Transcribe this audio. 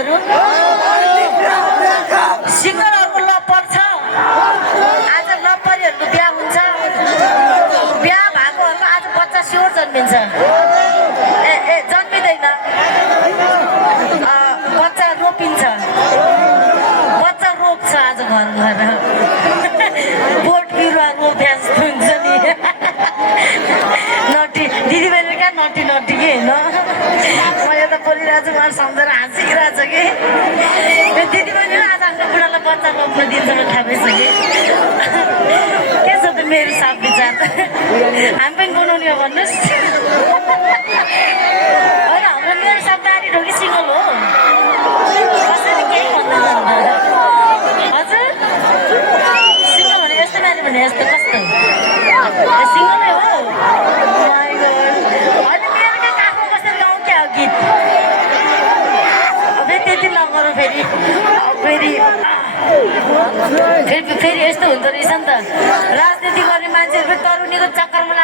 सिङ्गलहरू सिङ्गलहरूको love पर्छ आज love परिहरूको बिहा हुन्छ बिहा भएकोहरूको आज बच्चा स्योर जन्मिन्छ ए जन्मिँदैन बच्चा रोपिन्छ बच्चा रोप्छ आज घर घर बोट बिरुवा रोप्या जस्तो हुन्छ नि नटी दिदीबहिनी कहाँ नटी नटी कि होइन म यता बोलिरहेको छु उहाँहरू सम्झेर हाँसिरहेछ कि दिदीबहिनी आज आफ्नो बुढालाई बच्चा रोप्न दिन्छ म थाहा भइसकेँ के छ त मेरो साफ विचार हामी पनि बनाउने हो भन्नुहोस् होइन हाम्रो मेरो साथ नारी ढोकी सिङ्गल हो कसैले केही भन्दैन हजुर सिङ्गल भने यस्तो नारी भने यस्तो कस्तो सिङ्गलै हो होइन मेरो क्या काखमा बसेर गाउँ क्या हो गीत त्यति नगर फेरि फेरि यस्तो हुँदो रहेछ नि त राजनीति गर्ने मान्छेहरू तरुनीको चक्करमा